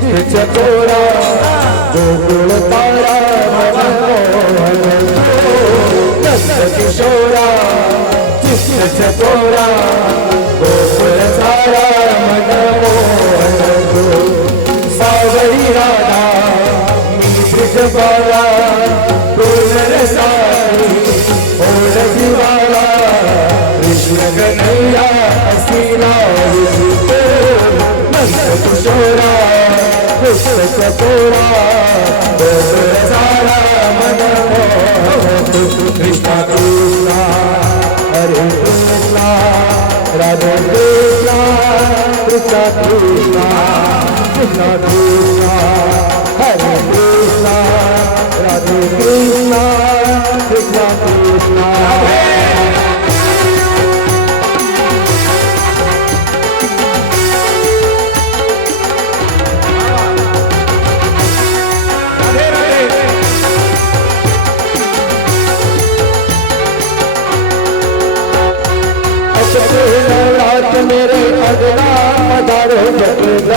चकोरा गोकुल तारा किशोरा चित्त चकोरा गोकुल तारा, मनमोहन, सावरी राधा ब्रिज बाला गोलर सारी ओर दिवाला कृष्ण कन्हैया हसीना किशोरा कृष्ण चकोरा गोकुल सारा मनमोहन कृष्ण कृष्ण हरे कृष्ण राधे कृष्ण कृष्ण कृष्ण कृष्ण कृष्ण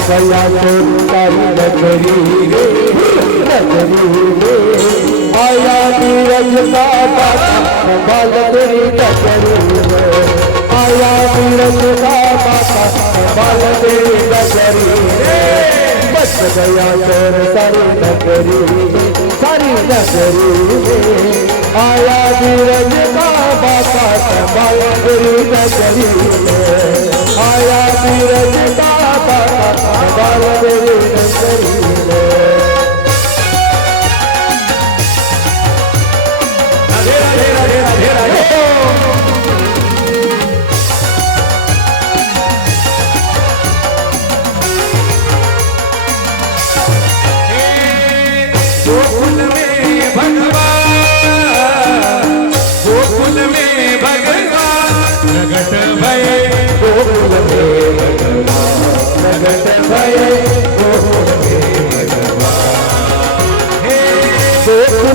बस गया तो तारी नगरी रे नगरी रे आया नीरज का बाबा संभाल तेरी नगरी रे आया नीरज का बाबा संभाल तेरी नगरी रे बस गया चोर सारी नगरी रे सारी नगरी रे आया नीरज का बाबा संभाल तेरी नगरी रे Hallelujah.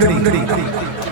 这里这里这里